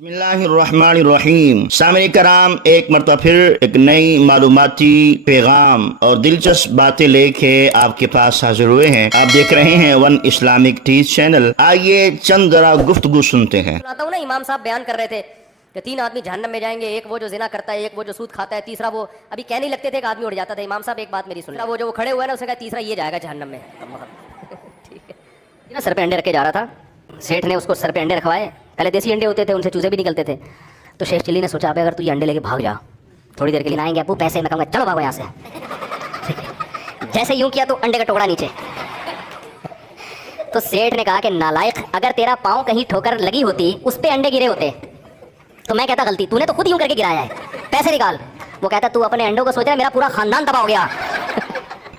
بسم اللہ الرحمن الرحیم. سامعین کرام، ایک مرتبہ پھر ایک نئی معلوماتی پیغام اور دلچسپ باتیں لے کے آپ کے پاس حاضر ہوئے ہیں. آپ دیکھ رہے ہیں ون اسلامک ٹیچ چینل. آئیے چند ذرا گفتگو سنتے ہیں. سناتا ہوں نا، امام صاحب بیان کر رہے تھے کہ 3 آدمی جہنم میں جائیں گے، ایک وہ جو زنا کرتا ہے، ایک وہ جو سود کھاتا ہے، تیسرا وہ ابھی کہنے لگتے تھے کہ آدمی اڑ جاتا تھا. امام صاحب ایک بات میری سن، وہ جو کھڑے ہوئے نا، اس نے کہا تیسرا یہ جائے گا جہنم میں. ٹھیک ہے، سر پہ انڈے رکھے جا رہا تھا. سیٹھ نے اس کو سر پہ انڈے رکھوائے. پہلے دیسی انڈے ہوتے تھے، ان سے چوزے بھی نکلتے تھے. تو شیخ چلی نے سوچا ابے اگر تو یہ انڈے لے کے بھاگ جا، تھوڑی دیر کے لیے آئیں گے ابو پیسے، میں کہوں گا چلو بھاگو یہاں سے. جیسے یوں کیا تو انڈے کا ٹکڑا نیچے. تو سیٹھ نے کہا کہ نالائق، اگر تیرا پاؤں کہیں ٹھوکر لگی ہوتی، اس پہ انڈے گرے ہوتے تو میں کہتا غلطی، تو نے تو خود یوں کر کے گرایا ہے، پیسے نکال. وہ کہتا تو اپنے انڈوں کو سوچ رہا ہے، میرا پورا خاندان تباہ ہو گیا.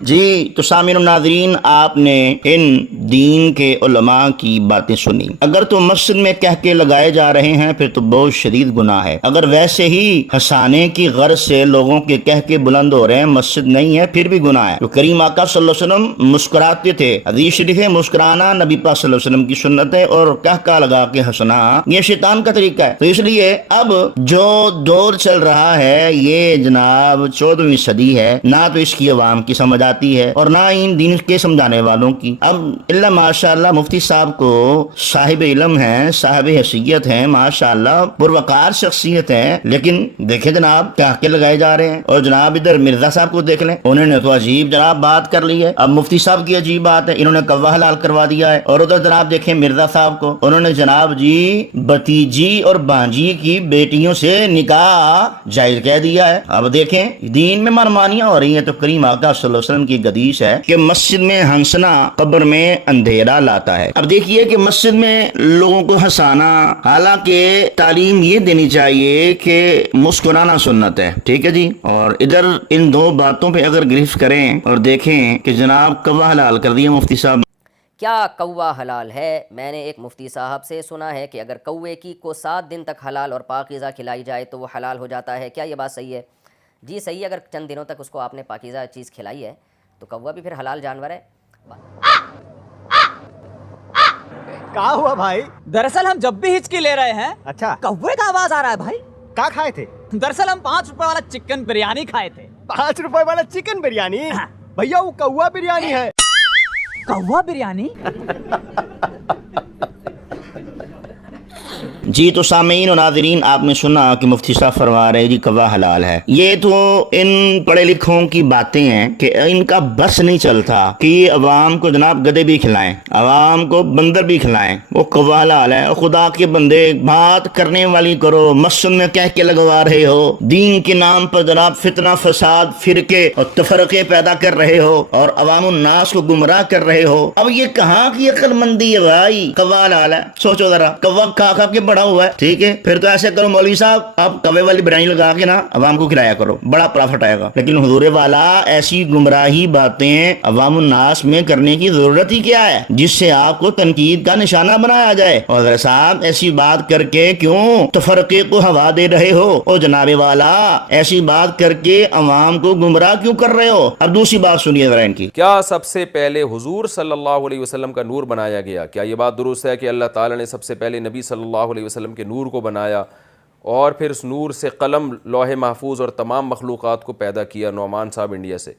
جی تو سامعین و ناظرین، آپ نے ان دین کے علماء کی باتیں سنی. اگر تو مسجد میں کہہ کے لگائے جا رہے ہیں پھر تو بہت شدید گناہ ہے. اگر ویسے ہی ہنسانے کی غرض سے لوگوں کے کہہ کے بلند ہو رہے ہیں، مسجد نہیں ہے، پھر بھی گناہ ہے. تو کریم آقا صلی اللہ علیہ وسلم مسکراتے تھے. حدیث شریف ہے مسکرانا نبی پاک صلی اللہ علیہ وسلم کی سنت ہے، اور کہہ لگا کے ہنسنا یہ شیطان کا طریقہ ہے. تو اس لیے اب جو دور چل رہا ہے یہ جناب 14ویں صدی ہے، نہ تو اس کی عوام کی سمجھ آتی ہے اور نہ ان دین کے سمجھانے والوں کی. اب اللہ ماشاءاللہ مفتی صاحب کو صاحب علم ہیں، صاحب حیثیت ہیں، ماشاءاللہ پروقار شخصیت ہیں، لیکن دیکھیں جناب کہہ کے لگائے جا رہے ہیں. اور جناب ادھر مرزا صاحب کو دیکھ لیں، انہوں نے تو عجیب جناب بات کر لی ہے. اب مفتی صاحب کی عجیب بات ہے، انہوں نے کوا حلال کروا دیا ہے. اور ادھر جناب دیکھیں مرزا صاحب کو، انہوں نے جناب جی بتیجی اور بانجی کی بیٹیوں سے نکاح جائز کہہ دیا ہے. اب دیکھیں دین میں منمانیاں ہو رہی ہیں. تو کریم آقا صلی اللہ علیہ وسلم کی حدیث ہے کہ مسجد میں ہنسنا قبر میں اندھیرا لاتا ہے. اب دیکھیے کہ مسجد میں لوگوں کو ہنسانا، حالانکہ تعلیم یہ دینی چاہیے کہ مسکرانا سنت ہے. ٹھیک ہے جی. اور ادھر ان دو باتوں پہ اگر گرفت کریں اور دیکھیں کہ جناب کوا حلال کر دیا مفتی صاحب. کیا کوا حلال ہے؟ میں نے ایک مفتی صاحب سے سنا ہے کہ اگر کوے کی کو 7 دن تک حلال اور پاکیزہ کھلائی جائے تو وہ حلال ہو جاتا ہے. کیا یہ بات صحیح ہے؟ جی صحیح ہے. اگر چند دنوں تک اس کو آپ نے پاکیزہ چیز کھلائی ہے تو کوا بھی پھر حلال جانور ہے. کیا ہوا بھائی؟ دراصل ہم جب بھی ہچکی لے رہے ہیں اچھا کوے کا آواز آ رہا ہے بھائی. کیا کھائے تھے؟ دراصل ہم 5 روپے والا چکن بریانی کھائے تھے. 5 روپے والا چکن بریانی؟ بھیا وہ کوا بریانی ہے. کوا بریانی؟ جی تو سامعین و ناظرین، آپ نے سنا کہ مفتی صاحب فرما رہے جی کوا حلال ہے. یہ تو ان پڑھے لکھوں کی باتیں ہیں کہ ان کا بس نہیں چلتا کہ یہ عوام کو جناب گدے بھی کھلائیں، عوام کو بندر بھی کھلائیں. وہ کوا حلال ہے. اور خدا کے بندے بات کرنے والی کرو، مسجد میں کہہ کے لگوا رہے ہو، دین کے نام پر جناب فتنہ فساد فرقے اور تفرقے پیدا کر رہے ہو اور عوام الناس کو گمراہ کر رہے ہو. اب یہ کہاں کی عقل مندی ہے بھائی؟ کوا حلال ہے. سوچو ذرا، کوا کھا کھا کے بڑا ہوا ہے. ٹھیک ہے، پھر تو ایسے کرو مولوی صاحب، آپ کوے والی بریانی لگا کے نا عوام کو کھلایا کرو، بڑا پرافٹ آئے گا. لیکن حضور والا ایسی گمراہی باتیں عوام الناس میں کرنے کی ضرورت ہی کیا ہے جس سے آپ کو تنقید کا نشانہ بنایا جائے؟ اور صاحب ایسی بات کر کے کیوں تفرقے کو ہوا دے رہے ہو؟ اور جناب والا ایسی بات کر کے عوام کو گمراہ کیوں کر رہے ہو؟ اب دوسری بات سنیے ذرا ان کی. کیا سب سے پہلے حضور صلی اللہ علیہ وسلم کا نور بنایا گیا؟ کیا یہ بات درست ہے کہ اللہ تعالیٰ نے سب سے پہلے نبی صلی اللہ علیہ وسلم کے نور کو بنایا اور پھر اس نور سے قلم، لوح محفوظ اور تمام مخلوقات کو پیدا کیا؟ نعمان صاحب انڈیا سے.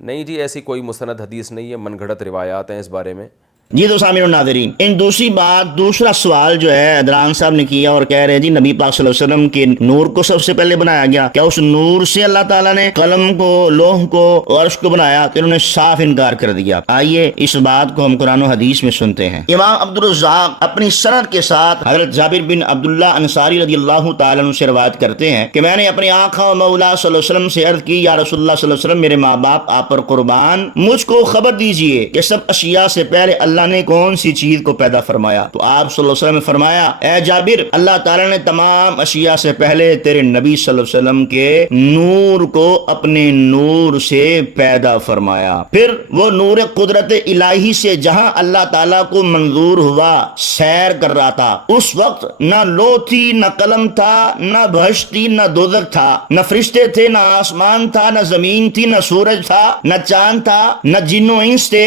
نہیں جی، ایسی کوئی مستند حدیث نہیں ہے، من گھڑت روایات ہیں اس بارے میں. جی تو سامعین و ناظرین، ان دوسرا سوال جو ہے ادران صاحب نے کیا اور کہہ رہے جی نبی پاک صلی اللہ علیہ وسلم کے نور کو سب سے پہلے بنایا گیا. کیا اس نور سے اللہ تعالیٰ نے قلم کو، لوح کو، عرش کو بنایا؟ تو انہوں نے صاف انکار کر دیا. آئیے اس بات کو ہم قرآن و حدیث میں سنتے ہیں. امام عبدالرزاق اپنی سند کے ساتھ حضرت جابر بن عبداللہ انصاری رضی اللہ تعالیٰ عنہ سے روایت کرتے ہیں کہ میں نے اپنے آقا و مولا صلی اللہ علیہ وسلم سے عرض کی، یا رسول اللہ صلی اللہ علیہ وسلم، میرے ماں باپ آپ پر قربان، مجھ کو خبر دیجئے کہ سب اشیاء سے پہلے اللہ نے کون سی چیز کو پیدا فرمایا؟ تو آپ صلی اللہ علیہ وسلم نے فرمایا، اے جابر، اللہ تعالیٰ نے تمام اشیاء سے پہلے تیرے نبی صلی اللہ علیہ وسلم کے نور کو اپنے نور سے پیدا فرمایا. پھر وہ نور قدرت الہی سے جہاں اللہ تعالیٰ کو منظور ہوا سیر کر رہا تھا، اس وقت نہ لو تھی، نہ قلم تھا، نہ بہشت تھی، نہ دوزخ تھا، نہ فرشتے تھے، نہ آسمان تھا، نہ زمین تھی، نہ سورج تھا، نہ چاند تھا، نہ جن و انس تھے.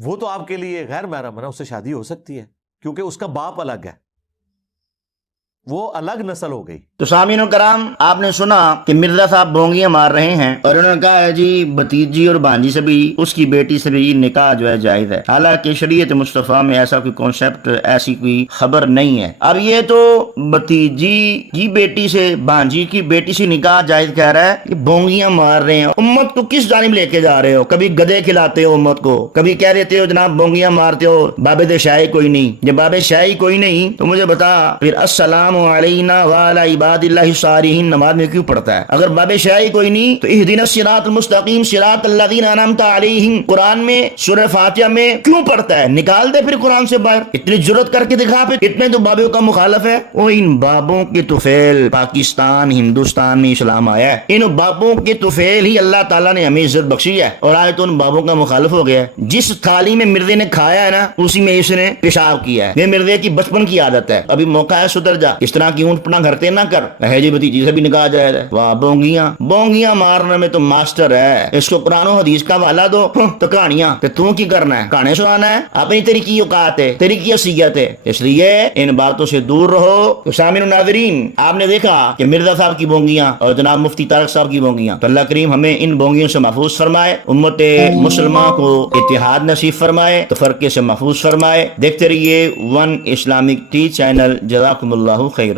وہ تو آپ کے لیے غیر محرم ہے نا، اس سے شادی ہو سکتی ہے کیونکہ اس کا باپ الگ ہے، وہ الگ نسل ہو گئی۔ تو سامعین کرام، آپ نے سنا کہ مرزا صاحب بونگیاں مار رہے ہیں اور انہوں نے کہا ہے جی بھتیجی اور بھانجی سے بھی، اس کی بیٹی سے بھی نکاح جو ہے جائز ہے، حالانکہ شریعت مصطفیٰ میں ایسا کوئی کانسیپٹ، ایسی کوئی خبر نہیں ہے۔ اب یہ تو بھتیجی کی بیٹی سے، بھانجی کی بیٹی سے نکاح جائز کہہ رہا ہے، یہ بونگیاں مار رہے ہیں۔ امت کو کس جانب لے کے جا رہے ہو؟ کبھی گدے کھلاتے ہو امت کو، کبھی کہہ دیتے ہو جناب بونگیاں مارتے ہو، باب شاہی کوئی نہیں۔ جب باب شاہی کوئی نہیں تو مجھے بتا پھر السلام علینا وعلی عباد اللہ الصالحین نماز میں کیوں پڑھتا ہے؟ اگر باب شاہی کوئی نہیں تو اہدنا الصراط المستقیم صراط الذین انعمت علیہم قرآن میں سورہ فاتحہ میں کیوں پڑھتا ہے؟ نکال دے پھر قرآن سے باہر، اتنی جرت کر کے دکھا، پھر اتنے تو بابوں کا مخالف ہے۔ وہ ان بابوں کے طفیل پاکستان ہندوستان میں اسلام آیا ہے، ان بابوں کے طفیل ہی اللہ تعالیٰ نے ہمیں عزت بخشی ہے، اور آج تو ان بابوں کا مخالف ہو گیا ہے۔ جس تھالی میں مرزے نے کھایا ہے نا اسی میں اس نے پیشاب کیا ہے۔ یہ مرزے کی بچپن کی عادت ہے، ابھی موقع ہے سدھر جا، اس طرح کی اونٹ پنا گھرتے نہ کر۔ ہے جی بھتیجی سے بھی نکاح جائز ہے، واہ بونگیاں مارنے میں تو ماسٹر ہے، اس کو قرآن و حدیث کا حوالہ دو تو کہانیاں، تو کی کرنا ہے؟ کہانے سنانا ہے؟ اپنی تیری کی اوقات ہے، تیری کی حیثیت ہے، اس لیے ان باتوں سے دور رہو۔ تو سامعین و ناظرین، آپ نے دیکھا کہ مرزا صاحب کی بونگیاں اور جناب مفتی طارق صاحب کی بونگیاں، تو اللہ کریم ہمیں ان بونگیوں سے محفوظ فرمائے، امت مسلمہ کو اتحاد نصیب فرمائے، تو فرقے سے محفوظ فرمائے۔ دیکھتے رہیے ون اسلامک ٹی چینل، جزاکم اللہ خیر۔